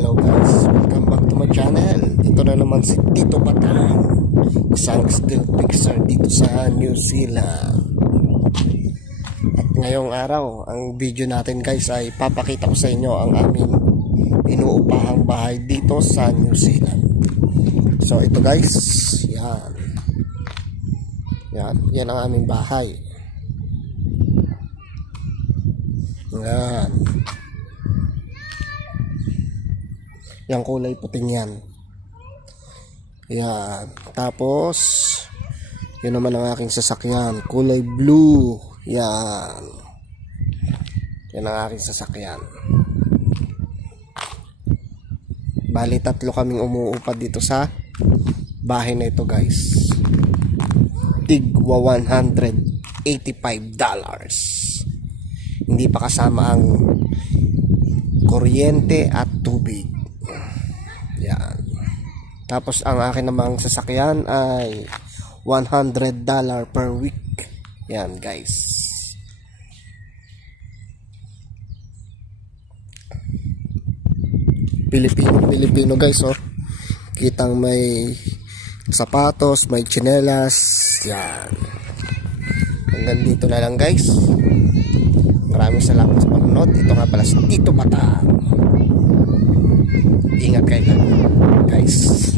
Hello guys, welcome back to my channel. Ito na naman si Tito Batang, isang still fixer dito sa New Zealand. At ngayong araw, ang video natin guys ay papakita ko sa inyo ang aming inuupahang bahay dito sa New Zealand. So ito guys, yan ang aming bahay. Yan. Yang kulay puting yan. Yan. Tapos, yun naman ang aking sasakyan. Kulay blue. Yan. Yan ang aking sasakyan. Bali, 3 kaming umuupa dito sa bahay na ito guys. Tigwa $185. Hindi pa kasama ang kuryente at tubig. Yan. Tapos ang akin namang sasakyan ay $100 per week. Yan guys. Pilipino guys, oh. Kitang may sapatos, may tsinelas. Yan. Hanggang dito na lang guys. Maraming salamat sa panonood. Ito nga pala si Tito Batang. Ingat kayo guys.